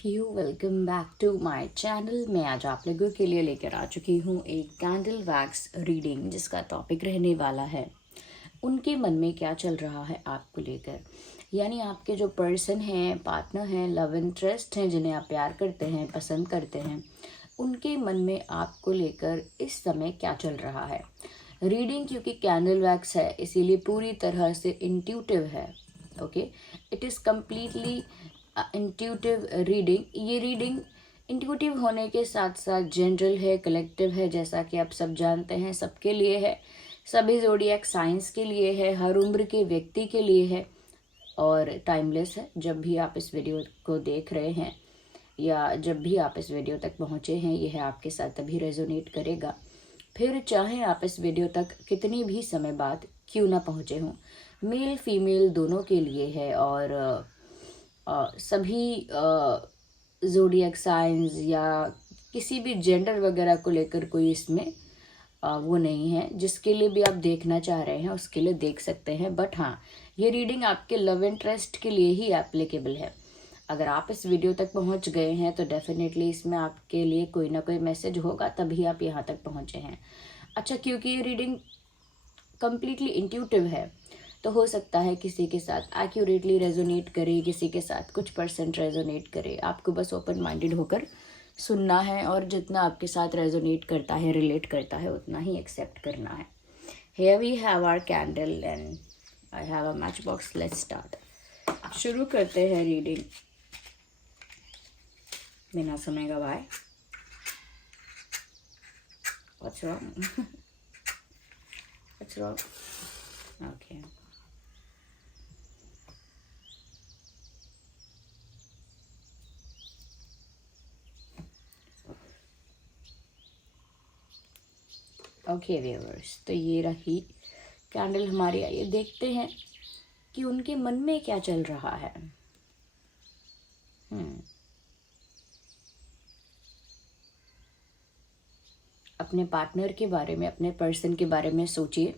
You, welcome back to my channel. मैं आज आप लोगों के लिए लेकर आ चुकी हूँ एक कैंडल वैक्स रीडिंग, जिसका टॉपिक रहने वाला है उनके मन में क्या चल रहा है आपको लेकर। यानी आपके जो पर्सन हैं, पार्टनर हैं, लव इंटरेस्ट हैं, जिन्हें आप प्यार करते हैं, पसंद करते हैं, उनके मन में आपको लेकर इस समय क्या चल रहा है। रीडिंग क्योंकि कैंडल वैक्स है, इसीलिए पूरी तरह से इंट्यूटिव है। Okay, it is completely intuitive reading. ये रीडिंग इंट्यूटिव होने के साथ साथ जनरल है, कलेक्टिव है, जैसा कि आप सब जानते हैं, सबके लिए है, सभी ज़ोडिएक साइंस के लिए है, हर उम्र के व्यक्ति के लिए है और टाइमलेस है। जब भी आप इस वीडियो को देख रहे हैं या जब भी आप इस वीडियो तक पहुँचे हैं, यह आपके साथ तभी रेजोनेट करेगा, फिर चाहे आप इस वीडियो तक कितनी भी समय बाद क्यों ना पहुँचे हों। मेल फीमेल दोनों के लिए है और सभी ज़ोडिएक साइंस या किसी भी जेंडर वगैरह को लेकर कोई इसमें वो नहीं है। जिसके लिए भी आप देखना चाह रहे हैं उसके लिए देख सकते हैं, बट हाँ, ये रीडिंग आपके लव इंटरेस्ट के लिए ही एप्लीकेबल है। अगर आप इस वीडियो तक पहुंच गए हैं तो डेफिनेटली इसमें आपके लिए कोई ना कोई मैसेज होगा, तभी आप यहाँ तक पहुंचे हैं। अच्छा, क्योंकि ये रीडिंग कम्प्लीटली इंट्यूटिव है तो हो सकता है किसी के साथ एक्यूरेटली रेजोनेट करे, किसी के साथ कुछ परसेंट रेजोनेट करे। आपको बस ओपन माइंडेड होकर सुनना है और जितना आपके साथ रेजोनेट करता है, रिलेट करता है, उतना ही एक्सेप्ट करना है। Here we have our candle and I have a matchbox. Let's start. शुरू करते हैं रीडिंग बिना समय गवाए। What's wrong? What's wrong? Okay. Okay viewers, तो ये रही कैंडल हमारी। आइए देखते हैं कि उनके मन में क्या चल रहा है। अपने पार्टनर के बारे में, अपने पर्सन के बारे में सोचिए।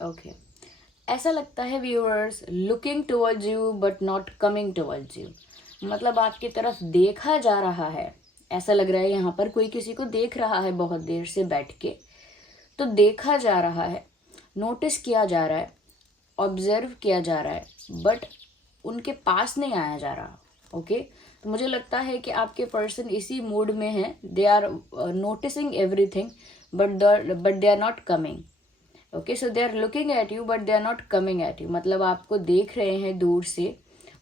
ओके, ऐसा लगता है viewers, looking towards you but not coming towards you. मतलब आपकी तरफ देखा जा रहा है, ऐसा लग रहा है यहाँ पर कोई किसी को देख रहा है बहुत देर से बैठ के। तो देखा जा रहा है, नोटिस किया जा रहा है, ऑब्जर्व किया जा रहा है, बट उनके पास नहीं आया जा रहा। ओके, तो मुझे लगता है कि आपके पर्सन इसी मूड में है। They are noticing everything but they are not coming. Okay, so they are looking at you but they are not coming at you. मतलब आपको देख रहे हैं दूर से,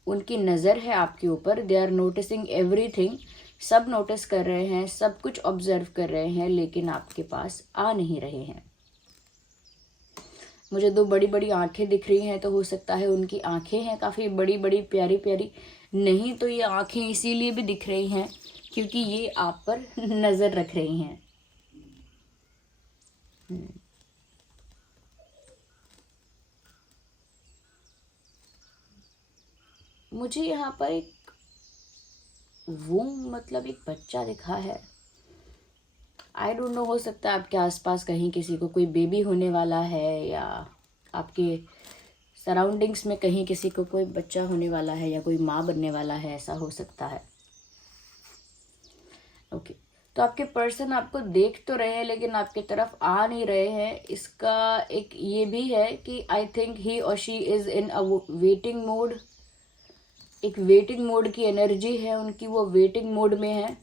उनकी नज़र है आपके ऊपर। दे आर नोटिसिंग एवरीथिंग, सब नोटिस कर रहे हैं, सब कुछ ऑब्जर्व कर रहे हैं, लेकिन आपके पास आ नहीं रहे हैं। मुझे दो बड़ी बड़ी आंखें दिख रही हैं, तो हो सकता है उनकी आंखें हैं काफ़ी बड़ी बड़ी, प्यारी प्यारी। नहीं तो ये आंखें इसीलिए भी दिख रही हैं क्योंकि ये आप पर नज़र रख रही हैं। मुझे यहाँ पर एक मतलब एक बच्चा दिखा है। आई डोंट नो, हो सकता है आपके आसपास कहीं किसी को कोई बेबी होने वाला है, या आपके सराउंडिंग्स में कहीं किसी को कोई बच्चा होने वाला है या कोई माँ बनने वाला है, ऐसा हो सकता है। ओके, तो आपके पर्सन आपको देख तो रहे हैं लेकिन आपकी तरफ आ नहीं रहे हैं। इसका एक ये भी है कि आई थिंक ही और she is in a waiting mode. एक वेटिंग मोड की एनर्जी है उनकी, वो वेटिंग मोड में है,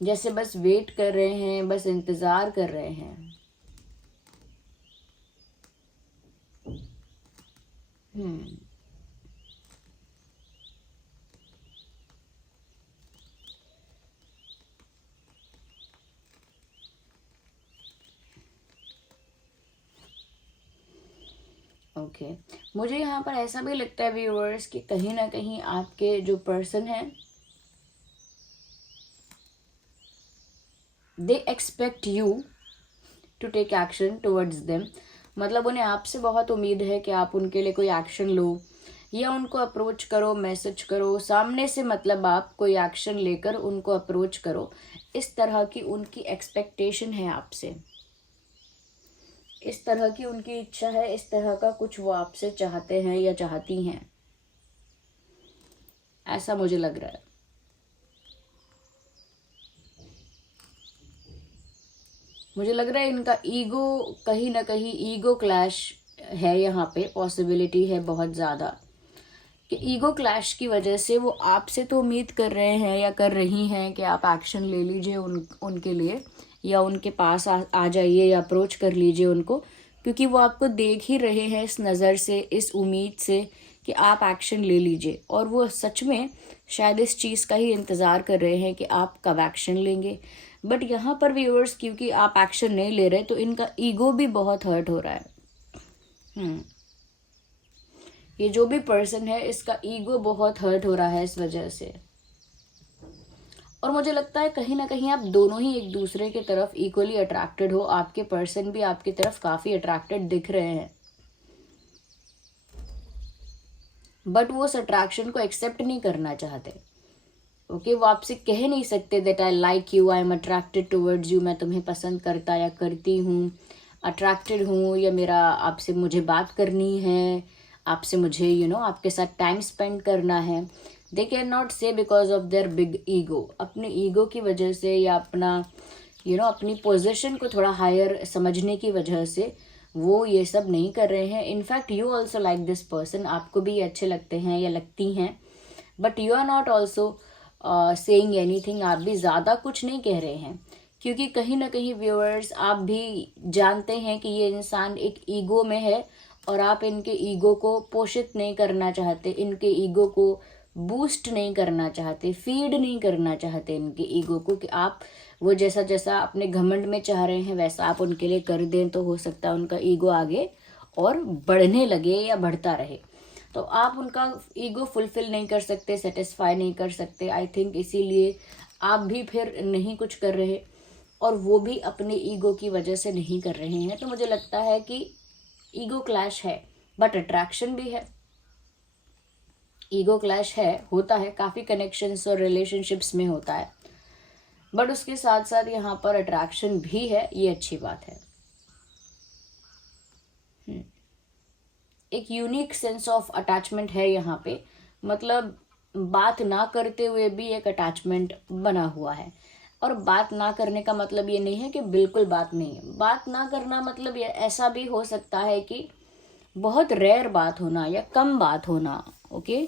जैसे बस वेट कर रहे हैं, बस इंतज़ार कर रहे हैं। ओके, मुझे यहाँ पर ऐसा भी लगता है व्यूअर्स कि कहीं ना कहीं आपके जो पर्सन हैं, they expect you to take action towards them. मतलब उन्हें आपसे बहुत उम्मीद है कि आप उनके लिए कोई एक्शन लो, या उनको अप्रोच करो, मैसेज करो सामने से, मतलब आप कोई एक्शन लेकर उनको अप्रोच करो। इस तरह की उनकी एक्सपेक्टेशन है आपसे, इस तरह की उनकी इच्छा है, इस तरह का कुछ वो आपसे चाहते हैं या चाहती हैं, ऐसा मुझे लग रहा है। मुझे लग रहा है इनका ईगो, कहीं ना कहीं ईगो क्लैश है यहाँ पे, पॉसिबिलिटी है बहुत ज़्यादा कि ईगो क्लैश की वजह से वो आपसे तो उम्मीद कर रहे हैं या कर रही हैं कि आप एक्शन ले लीजिए उनके लिए, या उनके पास आ जाइए या अप्रोच कर लीजिए उनको, क्योंकि वो आपको देख ही रहे हैं इस नज़र से, इस उम्मीद से कि आप एक्शन ले लीजिए। और वो सच में शायद इस चीज़ का ही इंतज़ार कर रहे हैं कि आप कब एक्शन लेंगे। बट यहाँ पर व्यूअर्स, क्योंकि आप एक्शन नहीं ले रहे तो इनका ईगो भी बहुत हर्ट हो रहा है। ये जो भी पर्सन है इसका ईगो बहुत हर्ट हो रहा है इस वजह से। और मुझे लगता है कहीं ना कहीं आप दोनों ही एक दूसरे की तरफ इक्वली अट्रैक्टेड हो, आपके पर्सन भी आपकी तरफ काफी अट्रैक्टेड दिख रहे हैं, बट वो उस अट्रैक्शन को एक्सेप्ट नहीं करना चाहते। ओके, वो आपसे कह नहीं सकते that I like you, I am attracted towards you, मैं तुम्हें पसंद करता या करती हूँ, अट्रैक्टेड हूँ, या मेरा आपसे मुझे बात करनी है, आपसे मुझे आपके साथ टाइम स्पेंड करना है। दे कैन नॉट से because of their big ego, अपने ईगो की वजह से, या अपना अपनी पोजीशन को थोड़ा हायर समझने की वजह से वो ये सब नहीं कर रहे हैं। In fact you also like this person, आपको भी ये अच्छे लगते हैं या लगती हैं, but you are not also saying anything, आप भी ज़्यादा कुछ नहीं कह रहे हैं, क्योंकि कहीं ना कहीं व्यूअर्स आप भी जानते हैं कि ये इंसान एक ईगो में है, और आप इनके ईगो को पोषित नहीं करना चाहते, इनके ईगो को बूस्ट नहीं करना चाहते, फीड नहीं करना चाहते इनके ईगो को, कि आप वो जैसा जैसा अपने घमंड में चाह रहे हैं वैसा आप उनके लिए कर दें, तो हो सकता है उनका ईगो आगे और बढ़ने लगे या बढ़ता रहे। तो आप उनका ईगो फुलफिल नहीं कर सकते, सेटिस्फाई नहीं कर सकते, आई थिंक इसीलिए आप भी फिर नहीं कुछ कर रहे, और वो भी अपने ईगो की वजह से नहीं कर रहे हैं। तो मुझे लगता है कि ईगो क्लैश है, बट अट्रैक्शन भी है। ईगो क्लैश है, होता है, काफ़ी कनेक्शंस और रिलेशनशिप्स में होता है, बट उसके साथ साथ यहाँ पर अट्रैक्शन भी है, ये अच्छी बात है। एक यूनिक सेंस ऑफ अटैचमेंट है यहाँ पे, मतलब बात ना करते हुए भी एक अटैचमेंट बना हुआ है। और बात ना करने का मतलब ये नहीं है कि बिल्कुल बात नहीं है, बात ना करना मतलब ये ऐसा भी हो सकता है कि बहुत रेयर बात होना या कम बात होना। ओके,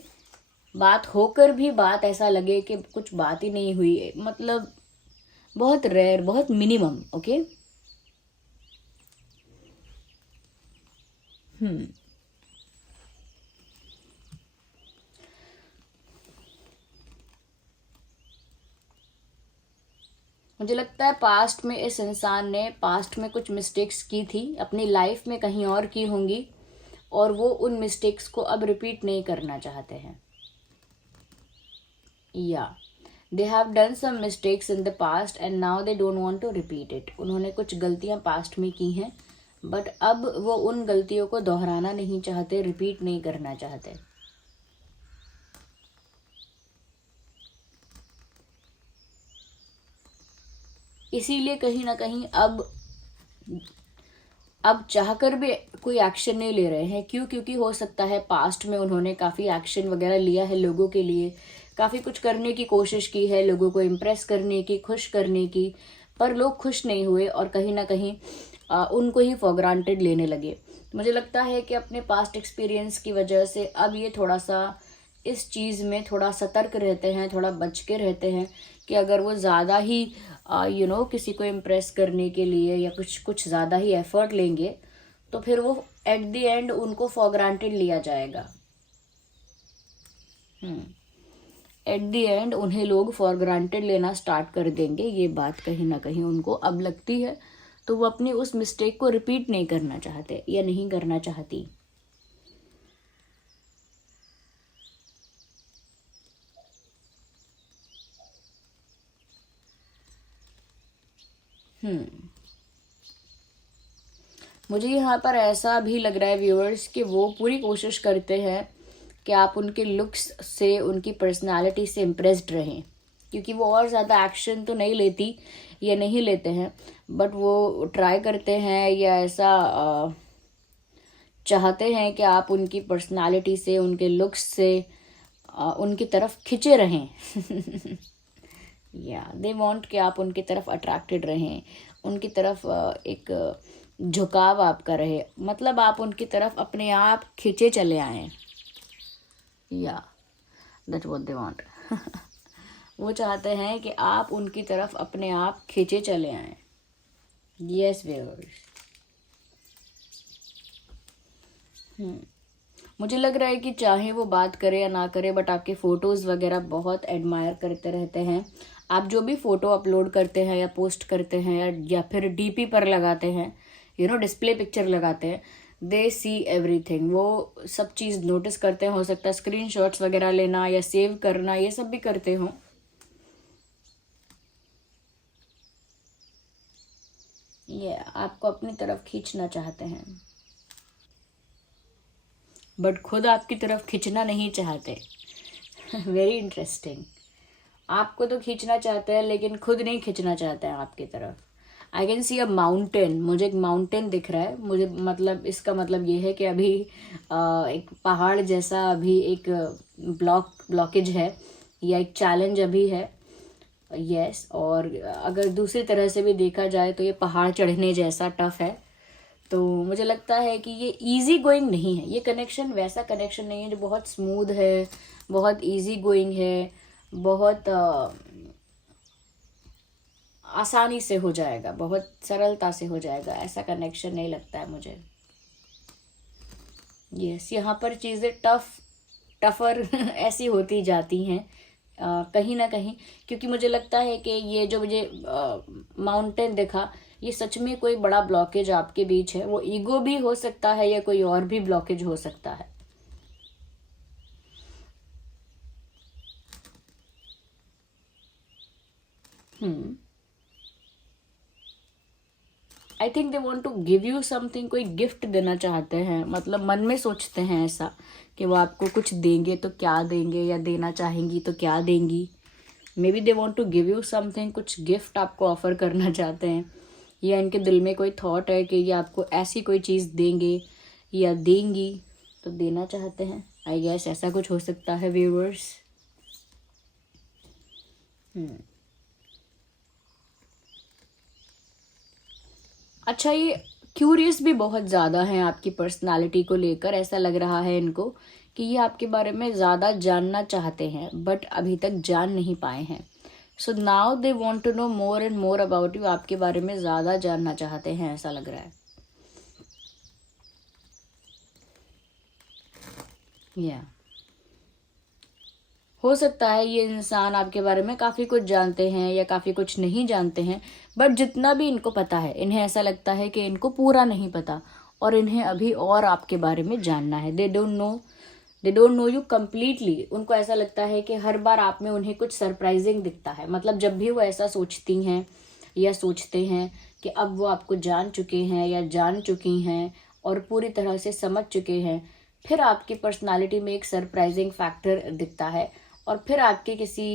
बात होकर भी बात ऐसा लगे कि कुछ बात ही नहीं हुई है, मतलब बहुत रेयर, बहुत मिनिमम। ओके, मुझे लगता है पास्ट में इस इंसान ने पास्ट में कुछ मिस्टेक्स की थी, अपनी लाइफ में कहीं और की होंगी, और वो उन मिस्टेक्स को अब रिपीट नहीं करना चाहते हैं, या they have done some mistakes in the past and now they don't want to repeat it. उन्होंने कुछ गलतियां पास्ट में की हैं, बट अब वो उन गलतियों को दोहराना नहीं चाहते, रिपीट नहीं करना चाहते। इसीलिए कहीं ना कहीं अब चाहकर भी कोई एक्शन नहीं ले रहे हैं। क्यों? क्योंकि हो सकता है पास्ट में उन्होंने काफ़ी एक्शन वगैरह लिया है लोगों के लिए, काफ़ी कुछ करने की कोशिश की है, लोगों को इम्प्रेस करने की, खुश करने की, पर लोग खुश नहीं हुए और कहीं ना कहीं उनको ही फॉर ग्रांटेड लेने लगे। मुझे लगता है कि अपने पास्ट एक्सपीरियंस की वजह से अब ये थोड़ा सा इस चीज़ में थोड़ा सतर्क रहते हैं, थोड़ा बच के रहते हैं कि अगर वो ज़्यादा ही किसी को इम्प्रेस करने के लिए या कुछ कुछ ज़्यादा ही एफर्ट लेंगे तो फिर वो एट द एंड उनको फॉर ग्रांटेड लिया जाएगा। एट द एंड उन्हें लोग फॉर ग्रांटेड लेना स्टार्ट कर देंगे, ये बात कहीं ना कहीं उनको अब लगती है, तो वो अपनी उस मिस्टेक को रिपीट नहीं करना चाहते या नहीं करना चाहती। मुझे यहाँ पर ऐसा भी लग रहा है व्यूअर्स कि वो पूरी कोशिश करते हैं कि आप उनके लुक्स से, उनकी पर्सनालिटी से इम्प्रेस्ड रहें, क्योंकि वो और ज़्यादा एक्शन तो नहीं लेती या नहीं लेते हैं, बट वो ट्राई करते हैं या ऐसा चाहते हैं कि आप उनकी पर्सनालिटी से, उनके लुक्स से उनकी तरफ खिंचे रहें। या दे वांट कि आप उनकी तरफ अट्रैक्टेड रहें, उनकी तरफ एक झुकाव आपका रहे, मतलब आप उनकी तरफ अपने आप खिंचे चले आएं। या दैट व्हाट दे वांट। वो चाहते हैं कि आप उनकी तरफ अपने आप खिंचे चले आएं। Yes viewers. मुझे लग रहा है कि चाहे वो बात करे या ना करे, बट आपके फ़ोटोज़ वगैरह बहुत एडमायर करते रहते हैं। आप जो भी फ़ोटो अपलोड करते हैं या पोस्ट करते हैं या फिर डीपी पर लगाते हैं, डिस्प्ले पिक्चर लगाते हैं, दे सी एवरीथिंग। वो सब चीज़ नोटिस करते हैं। हो सकता है स्क्रीनशॉट्स वगैरह लेना या सेव करना, ये सब भी करते हों। ये आपको अपनी तरफ खींचना चाहते हैं, बट खुद आपकी तरफ खींचना नहीं चाहते। Very interesting. आपको तो खींचना चाहते हैं लेकिन खुद नहीं खींचना चाहते हैं आपकी तरफ। I can see a mountain. मुझे एक माउंटेन दिख रहा है। मुझे मतलब इसका मतलब ये है कि अभी एक पहाड़ जैसा अभी एक ब्लॉकेज है या एक चैलेंज अभी है। यस। और अगर दूसरी तरह से भी देखा जाए तो ये पहाड़ चढ़ने जैसा टफ है। तो मुझे लगता है कि ये इजी गोइंग नहीं है। ये कनेक्शन वैसा कनेक्शन नहीं है जो बहुत स्मूथ है, बहुत इजी गोइंग है, बहुत आसानी से हो जाएगा, बहुत सरलता से हो जाएगा। ऐसा कनेक्शन नहीं लगता है मुझे। यस, यहाँ पर चीज़ें टफर ऐसी होती जाती हैं कहीं ना कहीं, क्योंकि मुझे लगता है कि ये जो मुझे माउंटेन दिखा, ये सच में कोई बड़ा ब्लॉकेज आपके बीच है। वो ईगो भी हो सकता है या कोई और भी ब्लॉकेज हो सकता है। I think they want to give you something. कोई गिफ्ट देना चाहते हैं, मतलब मन में सोचते हैं ऐसा कि वो आपको कुछ देंगे तो क्या देंगे, या देना चाहेंगी तो क्या देंगी। Maybe they want to give you something. कुछ गिफ्ट आपको ऑफर करना चाहते हैं, या इनके दिल में कोई थॉट है कि ये आपको ऐसी कोई चीज़ देंगे या देंगी, तो देना चाहते हैं। आई गेस ऐसा कुछ हो सकता है व्यूअर्स। अच्छा, ये क्यूरियस भी बहुत ज़्यादा हैं आपकी पर्सनालिटी को लेकर। ऐसा लग रहा है इनको कि ये आपके बारे में ज़्यादा जानना चाहते हैं, बट अभी तक जान नहीं पाए हैं। So now they want to know more and more about you. आपके बारे में ज़्यादा जानना चाहते हैं, ऐसा लग रहा है। या हो सकता है ये इंसान आपके बारे में काफ़ी कुछ जानते हैं या काफ़ी कुछ नहीं जानते हैं, बट जितना भी इनको पता है, इन्हें ऐसा लगता है कि इनको पूरा नहीं पता और इन्हें अभी और आपके बारे में जानना है। दे डोंट नो यू कम्प्लीटली। उनको ऐसा लगता है कि हर बार आप में उन्हें कुछ सरप्राइजिंग दिखता है। मतलब जब भी वो ऐसा सोचती हैं या सोचते हैं कि अब वो आपको जान चुके हैं या जान चुकी हैं और पूरी तरह से समझ चुके हैं, फिर आपकी पर्सनालिटी में एक सरप्राइजिंग फैक्टर दिखता है और फिर आपके किसी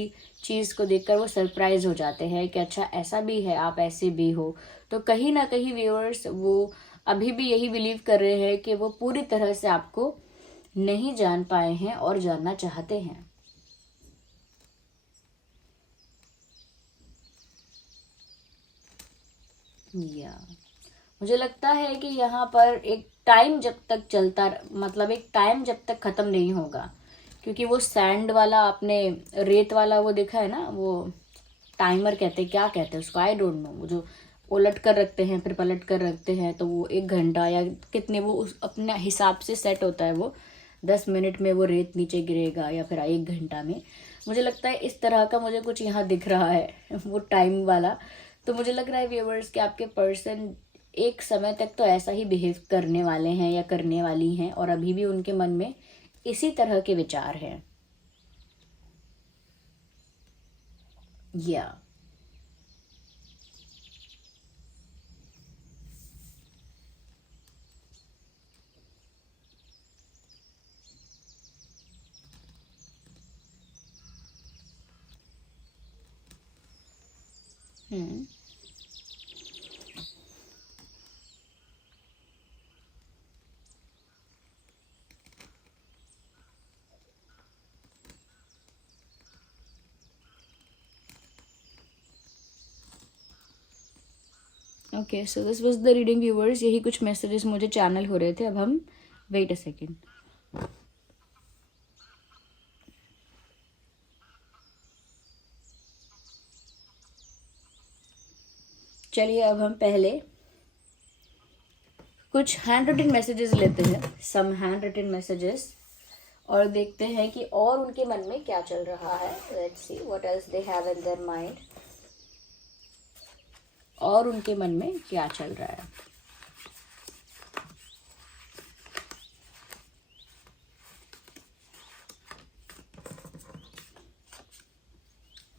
चीज़ को देखकर वो सरप्राइज हो जाते हैं कि अच्छा ऐसा भी है, आप ऐसे भी हो। तो कहीं ना कहीं व्यूअर्स वो अभी भी यही बिलीव कर रहे हैं कि वो पूरी तरह से आपको नहीं जान पाए हैं और जानना चाहते हैं। या मुझे लगता है कि यहाँ पर एक टाइम जब तक चलता, मतलब एक टाइम जब तक खत्म नहीं होगा, क्योंकि वो सैंड वाला आपने, रेत वाला वो देखा है ना, वो टाइमर कहते हैं, क्या कहते हैं उसको, आई डोंट नो। वो जो उलट कर रखते हैं फिर पलट कर रखते हैं, तो वो 1 घंटा या कितने वो उस अपने हिसाब से सेट होता है। वो 10 मिनट में वो रेत नीचे गिरेगा या फिर 1 घंटा में। मुझे लगता है इस तरह का मुझे कुछ यहाँ दिख रहा है वो टाइम वाला। तो मुझे लग रहा है व्यूवर्स कि आपके पर्सन एक समय तक तो ऐसा ही बिहेव करने वाले हैं या करने वाली हैं, और अभी भी उनके मन में इसी तरह के विचार हैं। या हम्म। Okay, so this was the reading viewers. यही कुछ मैसेजेस मुझे चैनल हो रहे थे। अब हम वेट अ सेकेंड। चलिए, अब हम पहले कुछ हैंड रिटन मैसेजेस लेते हैं, सम हैंड रिटन मैसेजेस, और देखते हैं कि और उनके मन में क्या चल रहा है। Let's see what else they have in their mind, और उनके मन में क्या चल रहा है।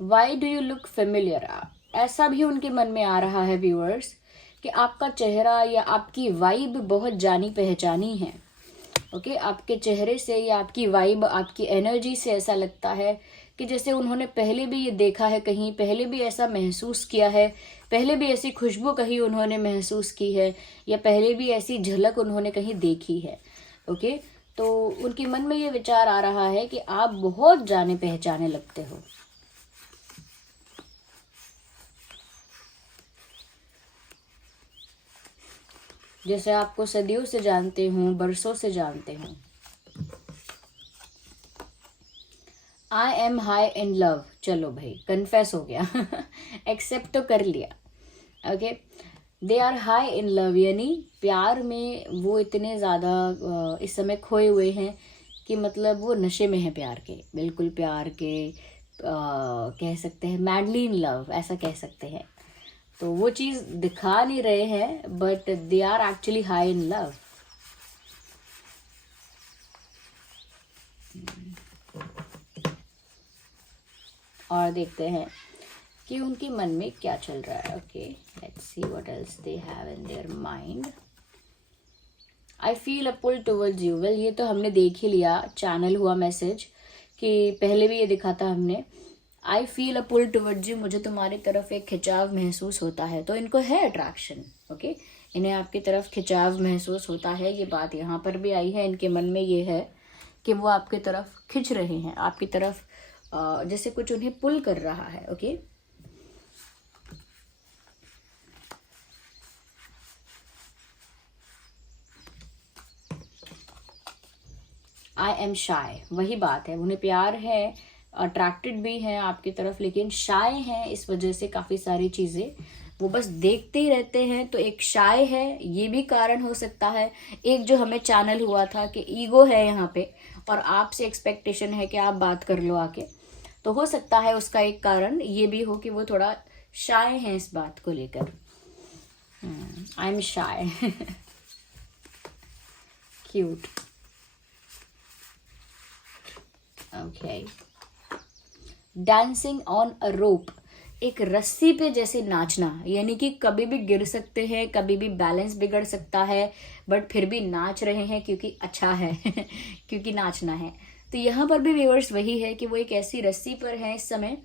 Why do you look familiar? ऐसा भी उनके मन में आ रहा है व्यूअर्स कि आपका चेहरा या आपकी वाइब बहुत जानी पहचानी है। ओके, आपके चेहरे से या आपकी वाइब, आपकी एनर्जी से ऐसा लगता है कि जैसे उन्होंने पहले भी ये देखा है, कहीं पहले भी ऐसा महसूस किया है, पहले भी ऐसी खुशबू कहीं उन्होंने महसूस की है, या पहले भी ऐसी झलक उन्होंने कहीं देखी है। ओके, तो उनके मन में ये विचार आ रहा है कि आप बहुत जाने पहचाने लगते हो। जैसे आपको सदियों से जानते हूँ, बरसों से जानते हूँ। I am high in love. चलो भाई, कन्फेस हो गया एक्सेप्ट तो कर लिया। Okay, they are high in love, यानी प्यार में वो इतने ज़्यादा इस समय खोए हुए हैं कि मतलब वो नशे में है प्यार के, बिल्कुल प्यार के। कह सकते हैं मैडली इन लव, ऐसा कह सकते हैं। तो वो चीज़ दिखा नहीं रहे हैं, but they are actually high in love. और देखते हैं कि उनके मन में क्या चल रहा है। Okay, let's see what else they have in their mind. I feel a pull towards you. Well, ये तो हमने देख ही लिया, चैनल हुआ मैसेज कि पहले भी ये दिखा था हमने। I feel a pull towards you, मुझे तुम्हारी तरफ एक खिंचाव महसूस होता है। तो इनको है अट्रैक्शन। ओके, इन्हें आपकी तरफ खिंचाव महसूस होता है। ये बात यहाँ पर भी आई है, इनके मन में ये है कि वो आपकी तरफ खिंच रहे हैं, आपकी तरफ जैसे कुछ उन्हें पुल कर रहा है। ओके, आई एम शाय। वही बात है, उन्हें प्यार है, अट्रैक्टेड भी है आपकी तरफ, लेकिन शाय है। इस वजह से काफी सारी चीजें वो बस देखते ही रहते हैं। तो एक शाय है, ये भी कारण हो सकता है। एक जो हमें चैनल हुआ था कि ईगो है यहाँ पे, और आपसे एक्सपेक्टेशन है कि आप बात कर लो आके। तो हो सकता है उसका एक कारण ये भी हो कि वो थोड़ा शाय है इस बात को लेकर। I am shy cute. Okay, dancing on a rope, एक रस्सी पे जैसे नाचना, यानी कि कभी भी गिर सकते हैं, कभी भी बैलेंस बिगड़ सकता है, बट फिर भी नाच रहे हैं क्योंकि अच्छा है क्योंकि नाचना है। तो यहाँ पर भी व्यूअर्स वही है कि वो एक ऐसी रस्सी पर है इस समय।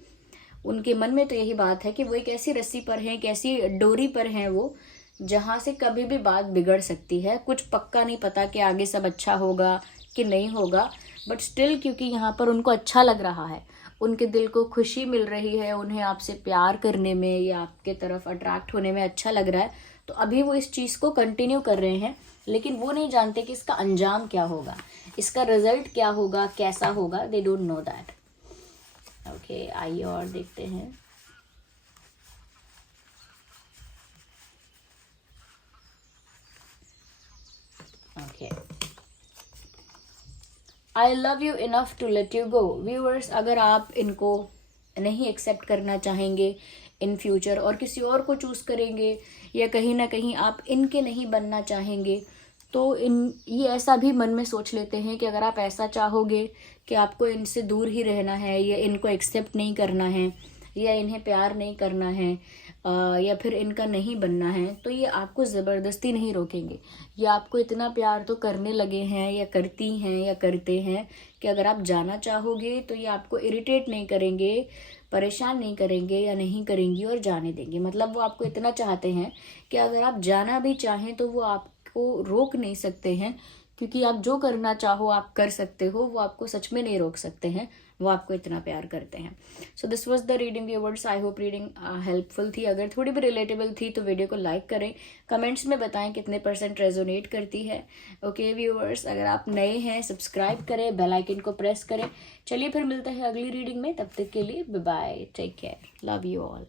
उनके मन में तो यही बात है कि वो एक ऐसी रस्सी पर है, एक ऐसी डोरी पर है वो, जहाँ से कभी भी बात बिगड़ सकती है। कुछ पक्का नहीं पता कि आगे सब अच्छा होगा कि नहीं होगा, बट स्टिल क्योंकि यहाँ पर उनको अच्छा लग रहा है, उनके दिल को खुशी मिल रही है, उन्हें आपसे प्यार करने में या आपके तरफ अट्रैक्ट होने में अच्छा लग रहा है, तो अभी वो इस चीज़ को कंटिन्यू कर रहे हैं। लेकिन वो नहीं जानते कि इसका अंजाम क्या होगा, इसका रिजल्ट क्या होगा, कैसा होगा। They don't know that. Okay, आइए और देखते हैं। Okay, I love you enough to let you go. Viewers, अगर आप इनको नहीं एक्सेप्ट करना चाहेंगे इन फ्यूचर और किसी और को चूज करेंगे, या कहीं ना कहीं आप इनके नहीं बनना चाहेंगे, तो ये ऐसा भी मन में सोच लेते हैं कि अगर आप ऐसा चाहोगे कि आपको इनसे दूर ही रहना है, या इनको एक्सेप्ट नहीं करना है, या इन्हें प्यार नहीं करना है, या फिर इनका नहीं बनना है, तो ये आपको ज़बरदस्ती नहीं रोकेंगे। ये आपको इतना प्यार तो करने लगे हैं, या करती हैं, या करते हैं, कि अगर आप जाना चाहोगे तो ये आपको इरिटेट नहीं करेंगे, परेशान नहीं करेंगे या नहीं करेंगी और जाने देंगे। मतलब वो आपको इतना चाहते हैं कि अगर आप जाना भी चाहें तो वो आपको रोक नहीं सकते हैं, क्योंकि आप जो करना चाहो आप कर सकते हो, वो आपको सच में नहीं रोक सकते हैं, वो आपको इतना प्यार करते हैं। सो this was the reading viewers. I hope reading helpful थी। अगर थोड़ी भी रिलेटेबल थी तो वीडियो को लाइक करें, कमेंट्स में बताएं कितने % रेजोनेट करती है। ओके व्यूअर्स, अगर आप नए हैं सब्सक्राइब करें, बेल आइकन को प्रेस करें। चलिए फिर मिलते हैं अगली रीडिंग में, तब तक के लिए bye bye, take care, love you all.